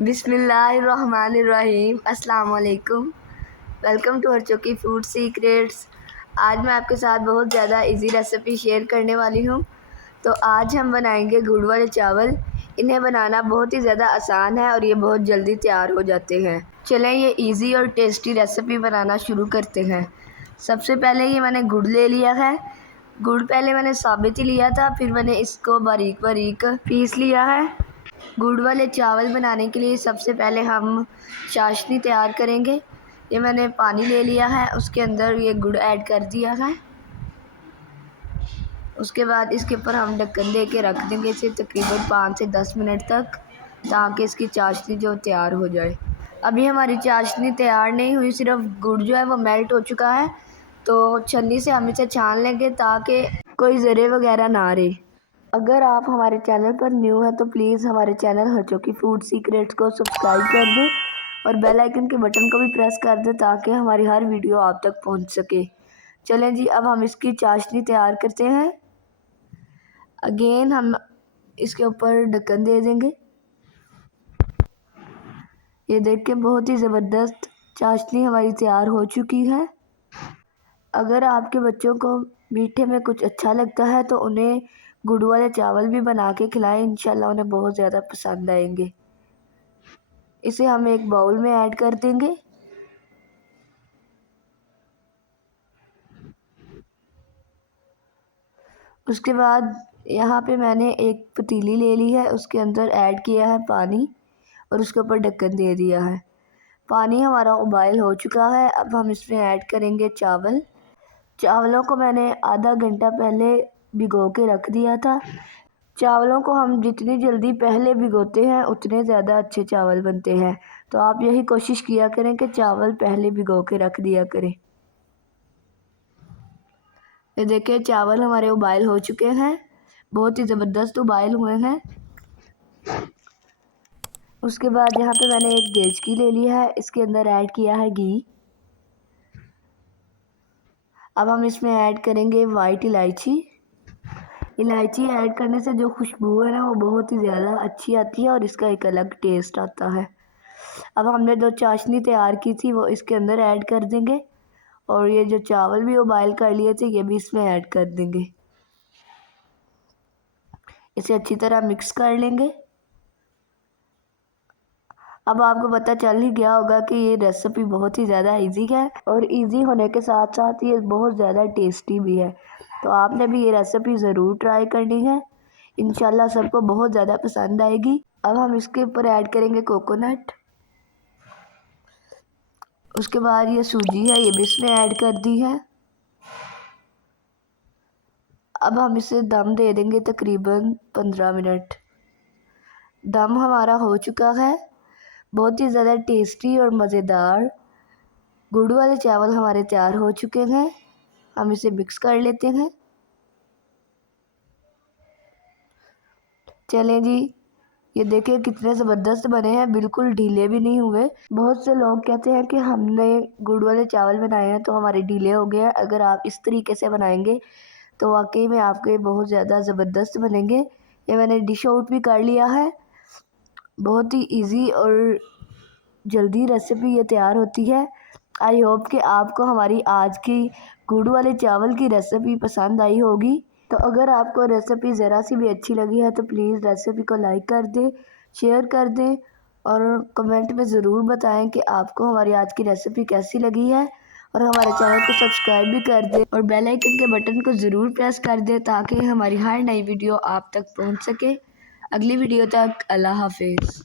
बिस्मिल्लाहिर्रहमानिर्रहीम। अस्सलाम वालेकुम। वेलकम टू हरचोकी फूड सीक्रेट्स। आज मैं आपके साथ बहुत ज़्यादा इजी रेसिपी शेयर करने वाली हूँ। तो आज हम बनाएंगे गुड़ वाले चावल। इन्हें बनाना बहुत ही ज़्यादा आसान है और ये बहुत जल्दी तैयार हो जाते हैं। चलें ये इजी और टेस्टी रेसिपी बनाना शुरू करते हैं। सबसे पहले ये मैंने गुड़ ले लिया है। गुड़ पहले मैंने साबित ही लिया था, फिर मैंने इसको बारीक बारीक पीस लिया है। गुड़ वाले चावल बनाने के लिए सबसे पहले हम चाशनी तैयार करेंगे। ये मैंने पानी ले लिया है, उसके अंदर ये गुड़ ऐड कर दिया है। उसके बाद इसके ऊपर हम ढक्कन दे के रख देंगे इसे तकरीबन 5 से 10 मिनट तक, ताकि इसकी चाशनी जो तैयार हो जाए। अभी हमारी चाशनी तैयार नहीं हुई, सिर्फ गुड़ जो है वो मेल्ट हो चुका है। तो छन्नी से हम इसे छान लेंगे ताकि कोई ज़रे वगैरह ना रहे। अगर आप हमारे चैनल पर न्यू हैं तो प्लीज़ हमारे चैनल हरचोकी फूड सीक्रेट्स को सब्सक्राइब कर दें और बेल आइकन के बटन को भी प्रेस कर दें ताकि हमारी हर वीडियो आप तक पहुंच सके। चलें जी, अब हम इसकी चाशनी तैयार करते हैं। अगेन हम इसके ऊपर ढक्कन दे देंगे। ये देख के बहुत ही ज़बरदस्त चाशनी हमारी तैयार हो चुकी है। अगर आपके बच्चों को मीठे में कुछ अच्छा लगता है तो उन्हें गुड़ वाले चावल भी बना के खिलाएं, इंशाल्लाह उन्हें बहुत ज़्यादा पसंद आएंगे। इसे हम एक बाउल में ऐड कर देंगे। उसके बाद यहाँ पे मैंने एक पतीली ले ली है, उसके अंदर ऐड किया है पानी और उसके ऊपर ढक्कन दे दिया है। पानी हमारा उबाइल हो चुका है। अब हम इसमें ऐड करेंगे चावल। चावलों को मैंने आधा घंटा पहले भिगो के रख दिया था। चावलों को हम जितनी जल्दी पहले भिगोते हैं उतने ज़्यादा अच्छे चावल बनते हैं। तो आप यही कोशिश किया करें कि चावल पहले भिगो के रख दिया करें। ये देखिए चावल हमारे उबाइल हो चुके हैं, बहुत ही ज़बरदस्त उबाइल हुए हैं। उसके बाद यहाँ पे मैंने एक देचकी ले लिया है, इसके अंदर ऐड किया है घी। अब हम इसमें ऐड करेंगे वाइट इलायची। इलायची ऐड करने से जो खुशबू है ना वो बहुत ही ज़्यादा अच्छी आती है और इसका एक अलग टेस्ट आता है। अब हमने जो चाशनी तैयार की थी वो इसके अंदर ऐड कर देंगे और ये जो चावल भी उबाइल कर लिए थे ये भी इसमें ऐड कर देंगे। इसे अच्छी तरह मिक्स कर लेंगे। अब आपको पता चल ही गया होगा कि ये रेसिपी बहुत ही ज़्यादा इजी है और इजी होने के साथ साथ ये बहुत ज़्यादा टेस्टी भी है। तो आपने भी ये रेसिपी ज़रूर ट्राई करनी है, इंशाल्लाह सबको बहुत ज़्यादा पसंद आएगी। अब हम इसके ऊपर ऐड करेंगे कोकोनट। उसके बाद ये सूजी है, ये भी इसमें ऐड कर दी है। अब हम इसे दम दे देंगे तकरीबन 15 मिनट। दम हमारा हो चुका है। बहुत ही ज़्यादा टेस्टी और मज़ेदार गुड़ वाले चावल हमारे तैयार हो चुके हैं। हम इसे मिक्स कर लेते हैं। चलें जी, ये देखिए कितने ज़बरदस्त बने हैं, बिल्कुल ढीले भी नहीं हुए। बहुत से लोग कहते हैं कि हमने गुड़ वाले चावल बनाए हैं तो हमारे ढीले हो गए हैं। अगर आप इस तरीके से बनाएंगे तो वाकई में आपके बहुत ज़्यादा ज़बरदस्त बनेंगे। ये मैंने डिश आउट भी कर लिया है। बहुत ही इजी और जल्दी रेसिपी ये तैयार होती है। आई होप कि आपको हमारी आज की गुड़ वाले चावल की रेसिपी पसंद आई होगी। तो अगर आपको रेसिपी ज़रा सी भी अच्छी लगी है तो प्लीज़ रेसिपी को लाइक कर दें, शेयर कर दें और कमेंट में ज़रूर बताएं कि आपको हमारी आज की रेसिपी कैसी लगी है। और हमारे चैनल को सब्सक्राइब भी कर दें और बेल आइकन के बटन को ज़रूर प्रेस कर दें ताकि हमारी हर नई वीडियो आप तक पहुंच सके। अगली वीडियो तक अल्लाह हाफिज़।